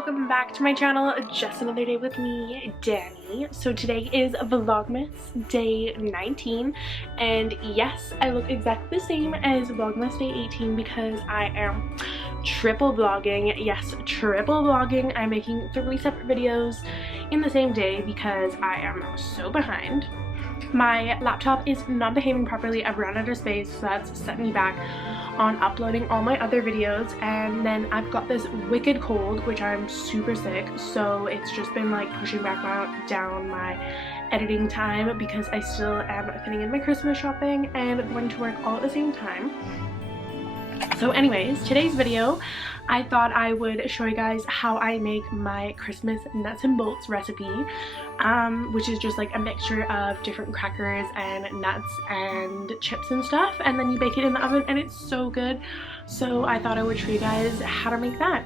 welcome back to my channel. Just another day with me, Danny. So today is Vlogmas day 19, and yes, I look exactly the same as Vlogmas day 18 because I am triple vlogging. Yes, triple vlogging. I'm making 3 separate videos in the same day because I am so behind. My laptop is not behaving properly. I've run out of space, so that's set me back on uploading all my other videos. And then I've got this wicked cold, which I'm super sick, so it's just been like pushing back down my editing time because I still am fitting in my Christmas shopping and going to work all at the same time. So anyways, today's video, I thought I would show you guys how I make my Christmas nuts and bolts recipe, which is just like a mixture of different crackers and nuts and chips and stuff, and then you bake it in the oven and it's so good. So I thought I would show you guys how to make that.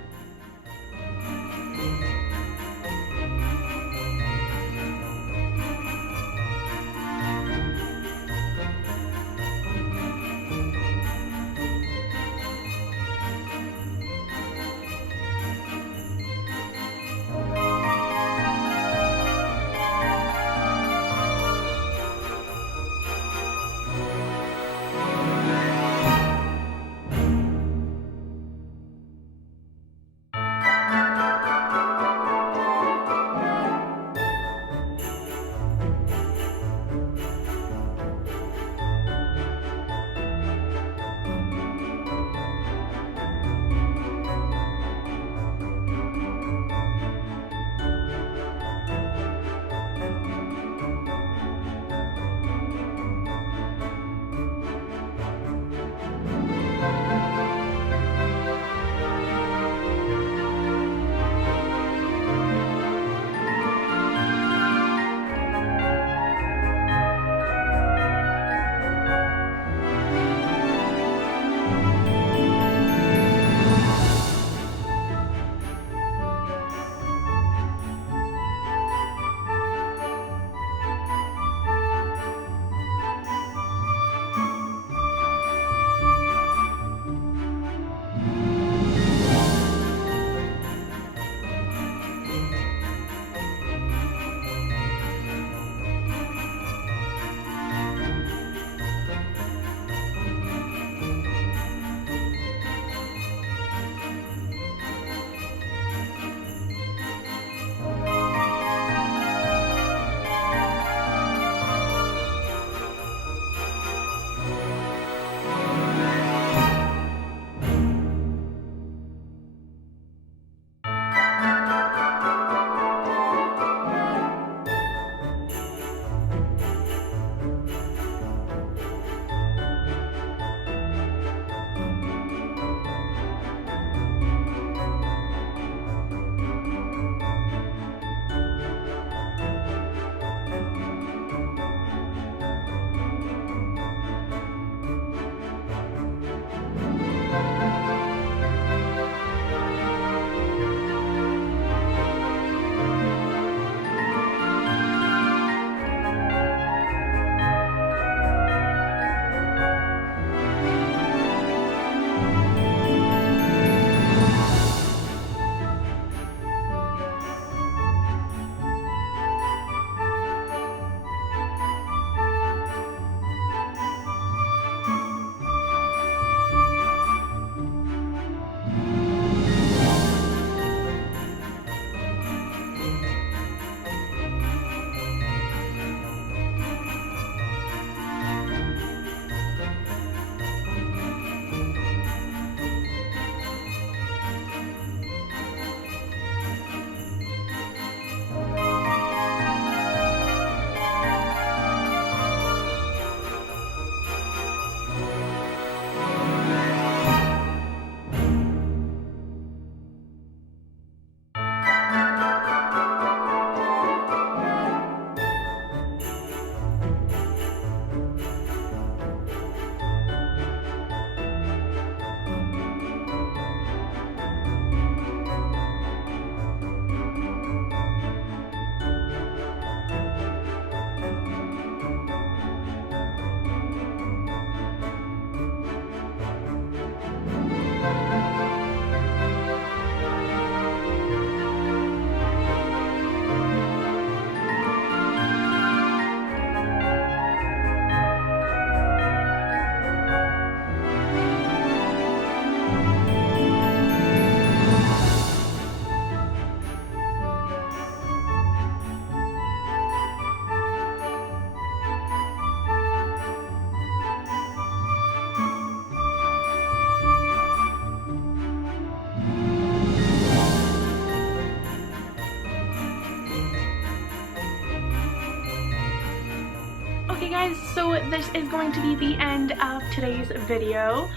this is going to be the end of today's video.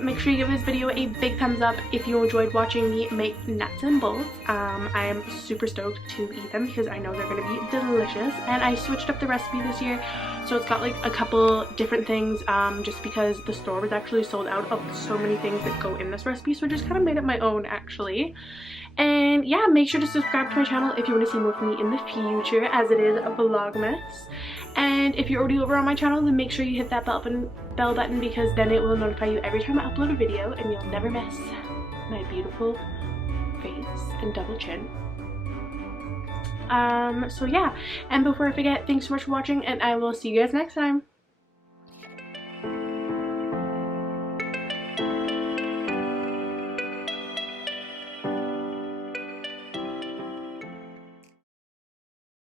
Make sure you give this video a big thumbs up if you enjoyed watching me make nuts and bolts. I am super stoked to eat them because I know they're going to be delicious, and I switched up the recipe this year, so it's got like a couple different things just because the store was actually sold out of so many things that go in this recipe, so I just kind of made up my own actually. And yeah, make sure to subscribe to my channel if you want to see more from me in the future, as it is a Vlogmas. And if you're already over on my channel, then make sure you hit that bell button because then it will notify you every time I upload a video, and you'll never miss my beautiful face and double chin. So yeah, and before I forget, thanks so much for watching, and I will see you guys next time.